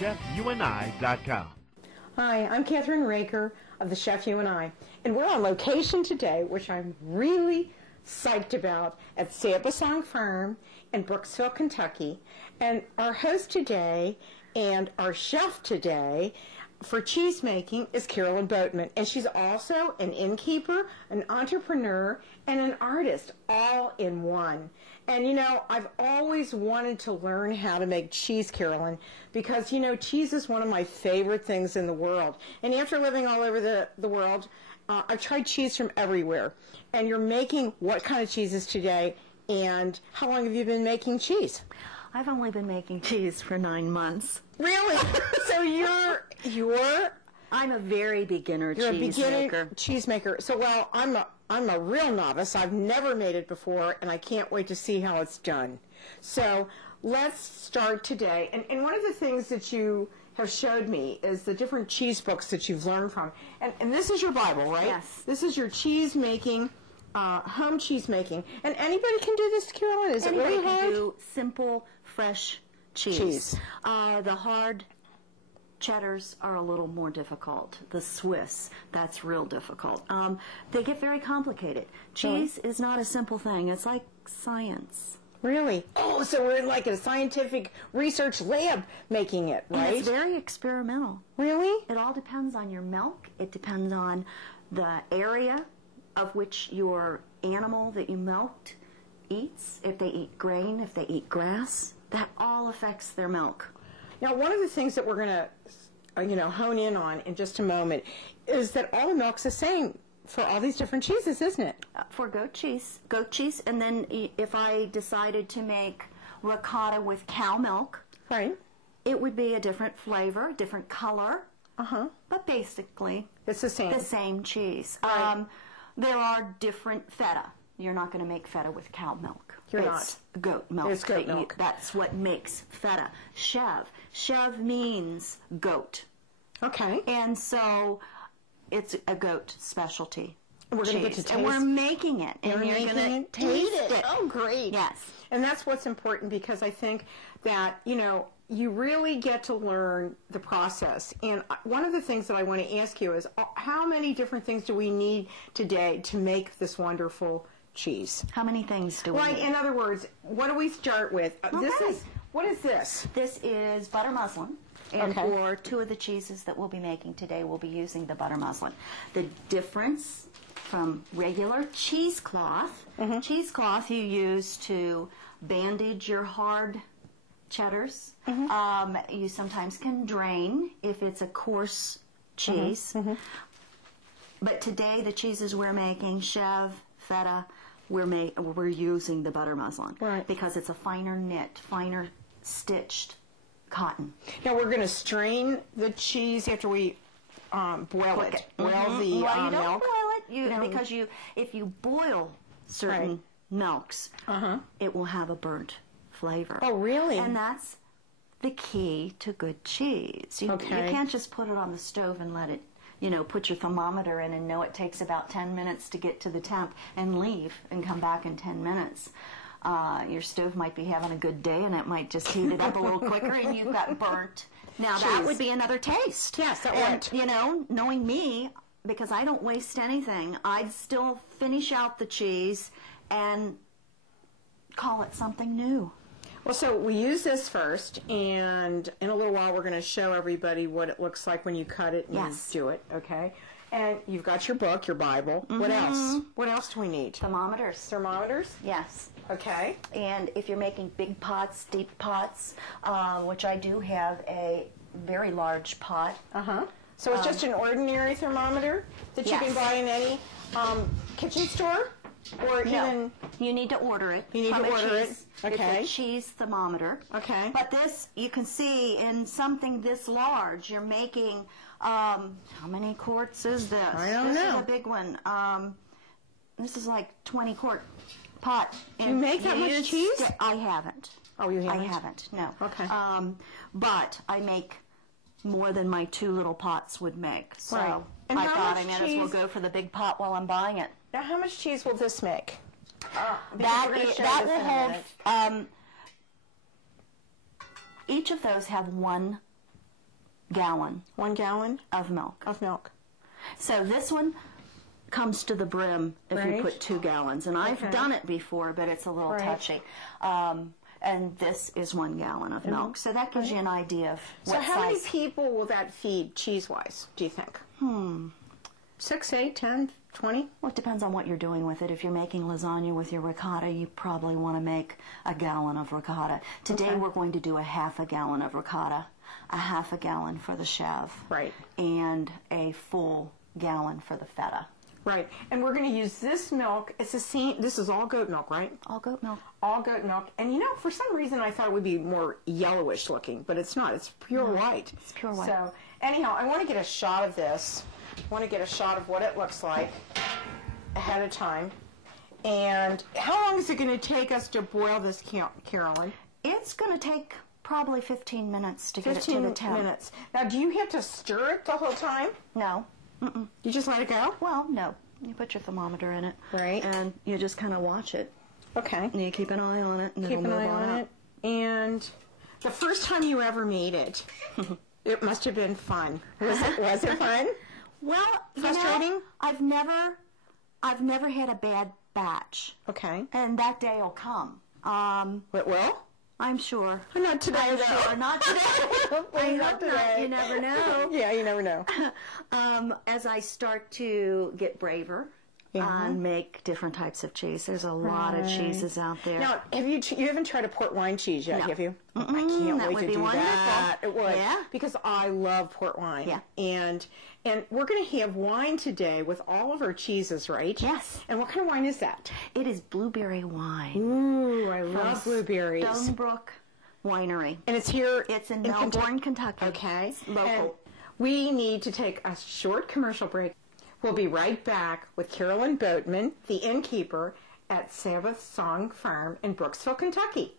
thechefyouandi.com. Hi, I'm Kathryn Raaker of The Chef You and I, and we're on location today, which I'm really psyched about, at Sabasong Farm in Brooksville, Kentucky. And our host today and our chef today for cheese making is Carolyn Boatman, and she's also an innkeeper, an entrepreneur, and an artist, all in one. And you know, I've always wanted to learn how to make cheese, Carolyn, because you know, cheese is one of my favorite things in the world. And after living all over the world, I've tried cheese from everywhere. And you're making what kind of cheeses today, and how long have you been making cheese? I've only been making cheese for 9 months. Really? So I'm a very beginner cheesemaker. So well, I'm a real novice. I've never made it before, and I can't wait to see how it's done. So let's start today. And one of the things that you have showed me is the different cheese books that you've learned from. And this is your Bible, right? Yes. This is your cheese making, home cheese making. And anybody can do this, Carolyn? Is Anybody it really hard? can do simple, fresh cheese. The hard cheddars are a little more difficult. The Swiss, that's real difficult. They get very complicated. Cheese is not a simple thing. It's like science. Really? Oh, so we're in like a scientific research lab making it, right? And it's very experimental. Really? It all depends on your milk. It depends on the area of which your animal that you milked eats. If they eat grain, if they eat grass, that all affects their milk. Now, one of the things that we're going to, hone in on in just a moment is that all the milk's the same for all these different cheeses, isn't it? For goat cheese, and then if I decided to make ricotta with cow milk, right, it would be a different flavor, different color, but basically it's the same. The same cheese. Right. There are different feta. You're not going to make feta with cow milk. You're it's not. Goat milk. It's goat milk. That's what makes feta. Chev means goat. Okay. And so it's a goat specialty. We're going to get to taste. And we're making it. And you're going to taste it. Oh, great. Yes. And that's what's important, because I think that, you really get to learn the process. And one of the things that I want to ask you is, how many different things do we need today to make this wonderful cheese? How many things do we need? In other words, what do we start with? Okay. What is this? This is butter muslin. And Okay. for 2 of the cheeses that we'll be making today, we'll be using the butter muslin. The difference from regular cheesecloth, cheesecloth you use to bandage your hard cheddars. You sometimes can drain if it's a coarse cheese. But today the cheeses we're making, Chev, feta, we're using the butter muslin, right, because it's a finer knit, finer stitched cotton. Now we're going to strain the cheese after we boil it. Boil the you don't milk. boil it because if you boil certain milks, it will have a burnt flavor. Oh, really? And that's the key to good cheese. You can't just put it on the stove and let it, put your thermometer in and know it takes about 10 minutes to get to the temp and leave and come back in 10 minutes. Your stove might be having a good day and it might just heat it up a little quicker and you've got burnt. Now that would be another taste. Yes, that would. Knowing me, because I don't waste anything, I'd still finish out the cheese and call it something new. Well, so we use this first, and in a little while we're going to show everybody what it looks like when you cut it and do it, okay? And you've got your book, your Bible. What else? What else do we need? Thermometers. Thermometers? Yes. Okay. And if you're making big pots, deep pots, which I do have a very large pot. So it's just an ordinary thermometer that you can buy in any kitchen store? Or even you need to order it. You need to order it. Okay. It's a cheese thermometer. Okay. But this, you can see in something this large, you're making, how many quarts is this? I don't know. This is a big one. This is like 20-quart pot. You make that much cheese? I haven't. Oh, you haven't? I haven't, no. Okay. But I make more than my 2 little pots would make. So Right. And I how thought much I might as well cheese- go for the big pot while I'm buying it. Now, how much cheese will this make? That will hold. Each of those have 1 gallon 1 gallon of milk. of milk. So this one comes to the brim if you Right. put 2 gallons. And I've Okay. done it before, but it's a little Right. touchy. And this is 1 gallon of milk. So that gives you an idea of what So how many size. people will that feed cheese-wise, do you think? 6, 8, 10, 20? Well, it depends on what you're doing with it. If you're making lasagna with your ricotta, you probably want to make 1 gallon of ricotta. Today Okay. we're going to do a 1/2 gallon of ricotta, a 1/2 gallon for the chèvre, Right. and a full gallon for the feta. Right. And we're going to use this milk. It's the same. This is all goat milk, right? All goat milk. All goat milk. And you know, for some reason I thought it would be more yellowish looking, but it's not. It's pure white. It's pure white. So, anyhow, I want to get a shot of this. I want to get a shot of what it looks like ahead of time. And how long is it going to take us to boil this, Carolyn? It's going to take probably 15 minutes to get it to 15 the temp. minutes. Now, do you have to stir it the whole time? No. You just let it go? Well, no. You put your thermometer in it. Right. And you just kind of watch it. Okay. And you keep an eye on it. And Keep it'll an move eye on up. it. And the first time you ever made it, it must have been fun. Was it fun? Well, Frustrating? You know, I've never had a bad batch, Okay. and that day will come. It will? I'm sure. Not today, I'm though. sure. Not today. I Not hope not. today. You never know. Yeah, you never know. As I start to get braver and make different types of cheese, there's a lot of cheeses out there. Now, you haven't tried a port wine cheese yet, No. have you? I can't that wait would to be do wonderful. that. It would. Yeah. Because I love port wine. Yeah. And we're going to have wine today with all of our cheeses, right? Yes. And what kind of wine is that? It is blueberry wine. Ooh, I love blueberries. Stonebrook Winery. And it's here. It's in Kentucky. Melbourne, Kentucky. Okay. It's local. And we need to take a short commercial break. We'll be right back with Carolyn Boatman, the innkeeper at Sabbath Song Farm in Brooksville, Kentucky.